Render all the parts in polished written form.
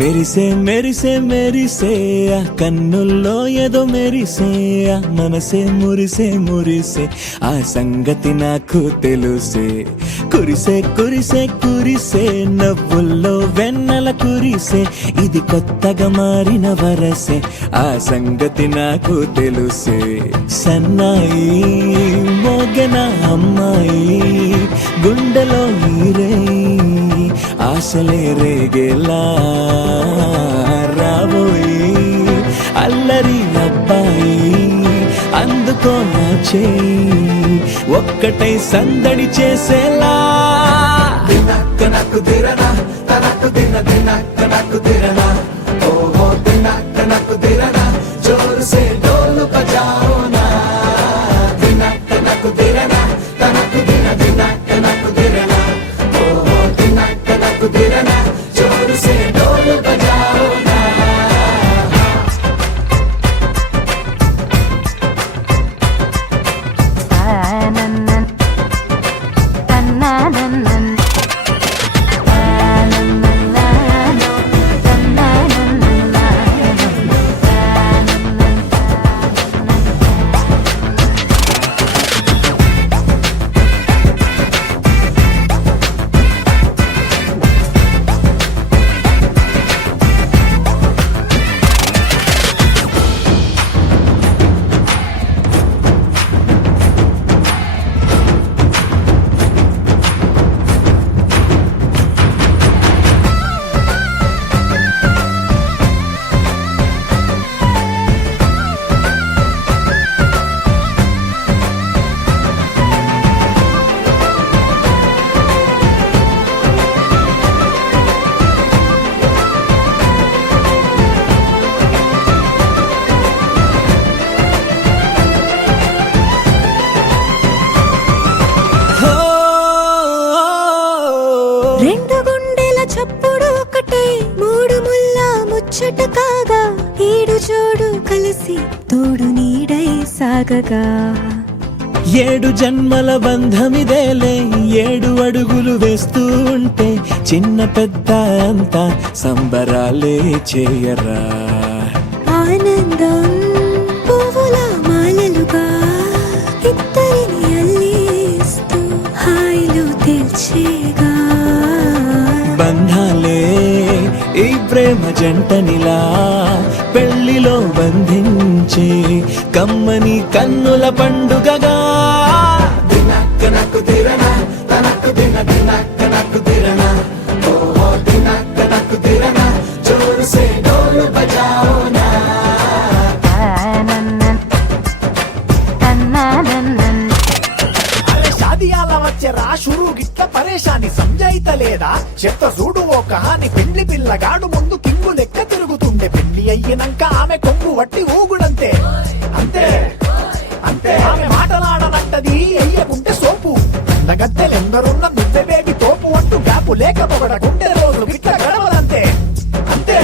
మెరిసే మెరిసే మెరిసే కన్నుల్లో ఏదో మెరిసే మనసే మురిసే మురిసే ఆ సంగతి నాకు తెలుసే కురిసే కురిసే కురిసే నవ్వుల్లో వెన్నెల కురిసే ఇది కొత్తగా మారిన వరసే ఆ సంగతి నాకు తెలుసే సన్నాయి మోగన అమ్మాయి గుండెలో నీరే ఆశలే రేగేలా రాబోయి అల్లరి అబ్బాయి అందుకో నా చేయి ఒక్కటై సందడి చేసేలా దినక్క నక్కు దిరనా తనకు దిన దినక్క నక్కు దిరనా ఓహో దినక్క నక్కు దిరనా జోరు సే డోలు బజాओ నా దినక్క నక్కు దిరనా తనకు దిన దినక్క నక్కు దిరనా ఓహో దినక్క నక్కు దిరనా జోరు సే డోలు బజాओ నా కాగా ఏడు జోడు కలిసి తోడు నీడై సాగగా ఏడు జన్మల బంధమిదేలే ఏడు అడుగులు వేస్తూ ఉంటే చిన్న పెద్ద అంతా సంబరాలే చేయరా ఆనందం పువ్వుల మాలలుగా ఇద్దరిని అల్లేస్తూ హాయిలో తెల్చేగా బంధాలే ఈ ప్రేమ జంటనిలా పెళ్లిలో బంధించే కమ్మని కన్నుల పండుగగా దినక్క నక్కు దిరనా తనకు దిన దినక్క నక్కు దిరనా ఓహో దినక్క నక్కు దిరనా జోరు సే డోలు బజాओ నా షాదియాల వచ్చెరా షురూ గిట్ల పరేషాని సంజాయితలేదా చెత్త చూడు ఓ కహాని పెండ్లి పిల్లగాడు ముందు కింగు లెక్క తిరుగుతుండే పెళ్లి అయ్యినాక ఆమె కొంగు వట్టి ఊగుడంతే అంతే అంతే ఆమె మాటలాడనంటది అయ్యకుంటే సోపు నగద్దెలెందరున్న నువ్వే బేబీ తోపు అంటూ గ్యాపు లేకపోవడకుంటే రోజు గిట్ల గడవదంతే అంతే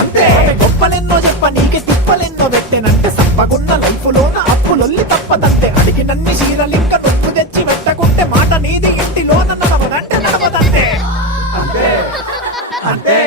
అంతే గొప్పలెన్నో చెప్ప నీకే తిప్పలెన్నో పెట్టెనంటే సప్పగున్న లైఫ్ లోన అప్పులొల్లి తప్పదంతే అడిగినన్ని చీరలింక నొప్పు తెచ్చి పెట్టకుంటే మాట నీది ఇంటిలోన నడవదంటే నడవదంతే అంతే అంతే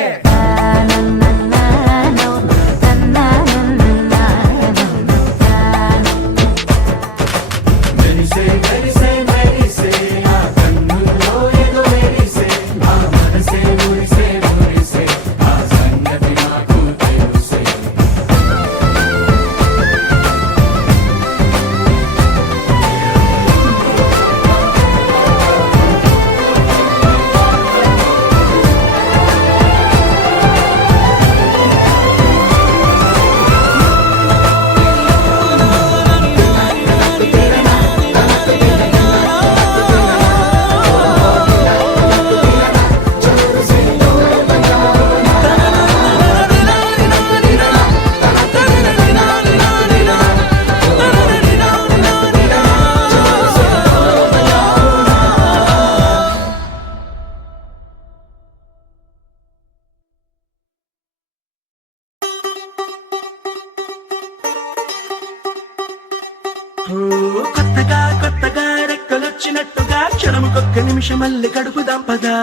కొత్తగా కొత్తగా రెక్కలొచ్చినట్టుగా క్షణముకొక్క నిమిషమల్లి కడుపు దంపగా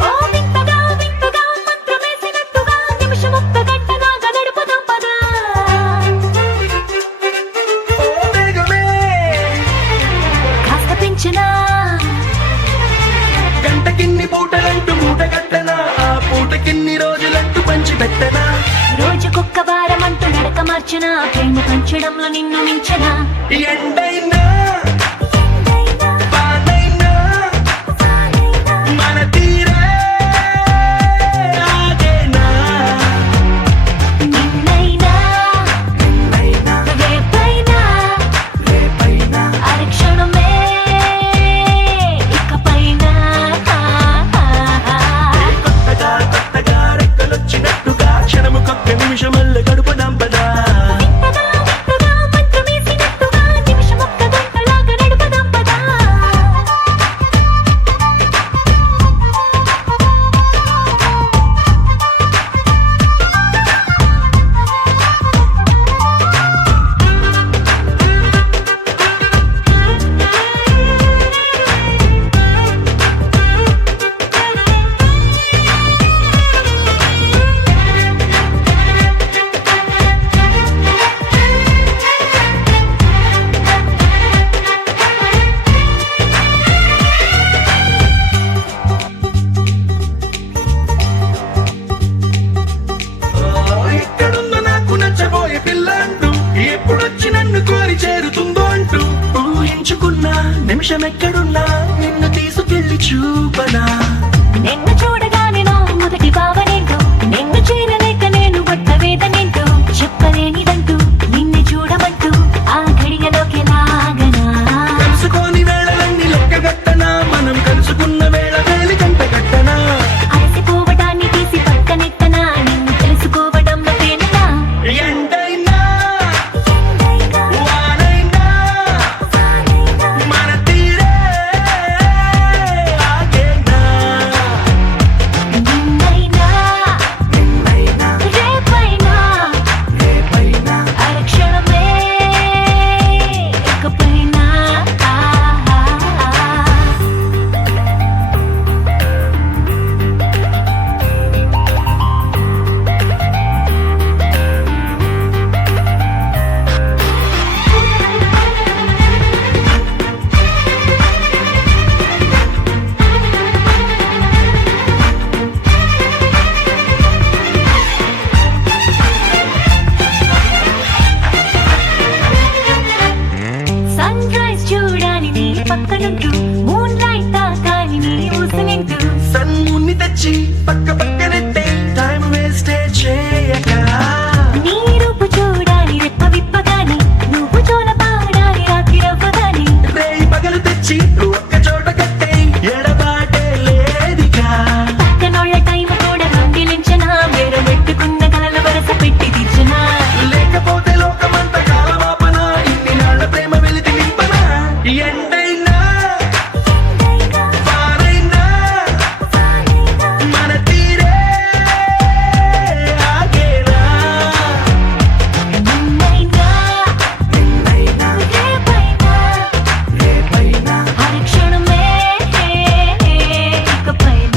ఓ వింతగా వింతగా మంత్రమేసినట్టుగా నిమిషమొక్క గంటగా గడుపుదాం పదా. ఓ వేగమే కాస్త పెంచినా గంటకిన్ని పూటలంటూ మూట కట్టనా ఆ పూటకిన్ని రోజులంటూ పంచి పెట్టనా రోజుకొక్క వారం అంటూ నడక మార్చిన ప్రేమ పంచడంలో నిన్ను మించిన ఎండైనా వానైనా మన తీరే ఆగేనా నిన్నైనా రేపైనా అరక్షణమే ఇకపైన కొత్తగా కొత్తగా రెక్కలొచ్చినట్టుగా క్షణముకొక్క నిమిషమల్లి కడుపు దంపదా వింతగా వింతగా మంత్రమేసినట్టుగా నిమిషమొక్క గంటలాగా నడుపుదాం పదా. ఎక్కడుందో నాకు నచ్చబోయే పిల్ల అంటూ ఎప్పుడొచ్చి నన్ను కోరి చేరుతుందో అంటూ ఊహించుకున్నా నిమిషం ఎక్కడున్నా నిన్ను తీసుకెళ్లి చూపనా నిన్ను చూడగానే నా మొదటి భావనేంటో నిన్ను చేరలేక నేను పడ్డ వేదనేంటో చెప్పలేనిదంటూ నిన్ను చూడమంటూ ఆ ఘడియలోకి లాగనా. కలుసుకోని వేళలన్నీ లెక్కగట్టనా మనం కలుసుకున్న వేళ వేలి గంట కట్టనా అలసిపోవడాన్ని తీసి పక్కనెట్టనా నిన్ను తెలుసుకోవడంలో తేలినా. ఎండైనా వానైనా మన తీరే ఆగేనా నిన్నైనా రేపైనా అరక్షణమే ఇకపైన సన్ రైజ్ చూడాలి నీ పక్కనుంటూ మూన్ లైట్ తాకాలి నీ ఊసనింటూ సన్ముని తెచ్చి పక్క పక్కనెట్టే టైం వేస్ట్ చేయక నీ రూపు చూడాలి రెప్ప విప్పగాని నువ్వు జోల పాడాలి రాత్రి రవ్వగాని రేయి పగలు తెచ్చి ఒక్క చోట కట్టే ఎడబాటే లేదిగా పక్కనోళ్ళ టైం కూడా దొంగిలించనా వేరే పెట్టుకున్న కలల వరస పెట్టి తీర్చనా. లేకపోతే లోకమంత కాలమాపన ఇన్ని నాళ్ళ ప్రేమ వెలితి నింపనా ఎండైనా వానైనా మన తీరే ఆగేనా నిన్నైనా రేపైనా అరక్షణమే ఇకపైన.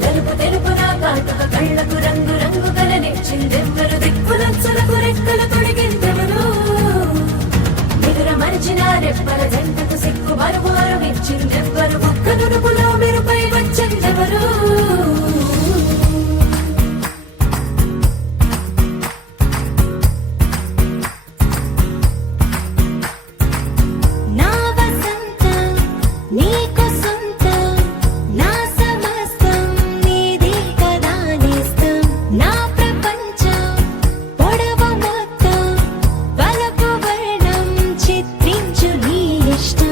నలుపు తెలుపున కాటుక కళ్ళకు రంగు రంగు గలనిచ్చిందెవ్వరు దిక్కులచ్చులకు రెక్కలు తొడిగిందెవరు నిదుర మరిచిన రెప్పల జంటకు సిక్కు మరువారం ఇచ్చిందెవ్వరు ఒక్క నునుపులో మెరుపై వచ్చిందెవరు నా వసంతం నీకు సొంతం నా సమస్తం నీది కదా నేస్తం నా ప్రపంచం పొడవు మొత్తం వలపు వర్ణం చిత్రించు నీ ఇష్టం.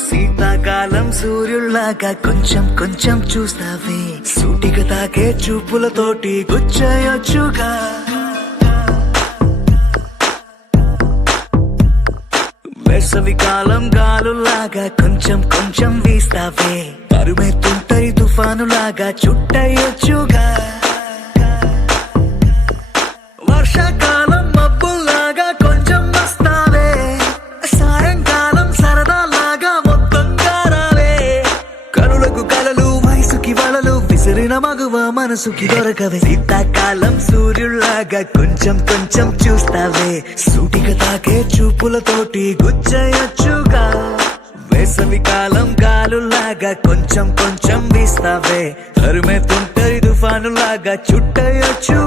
శీతాకాలం సూర్యుల్లాగా కొంచెం కొంచెం చూస్తావే సూటిగా తాకే చూపులతోటి గుచ్చేయొచ్చుగా వేసవి కాలం గాలులాగా కొంచెం కొంచెం వీస్తావే తరుమెత్తుంటరి తుఫానులాగా చుట్టయొచ్చుగా వర్షాకాలం మబ్బుల్లాగా కొంచెం వస్తావే సాయంకాలం సరదాలాగా మొత్తంగా రావే కనులకు కలలు వయసుకి వలలు విసిరిన మగువ మనసుకి దొరకవే శీతాకాలం సూర్యుల్లాగా కొంచెం కొంచెం చూస్తావే సూటిగా తాకే చూపులతోటి గుచ్చేయొచ్చుగా వేసవి కాలం గాలులాగా కొంచెం కొంచెం వీస్తావే తరుమే తుంటరి తుఫానులాగా చుట్టయొచ్చు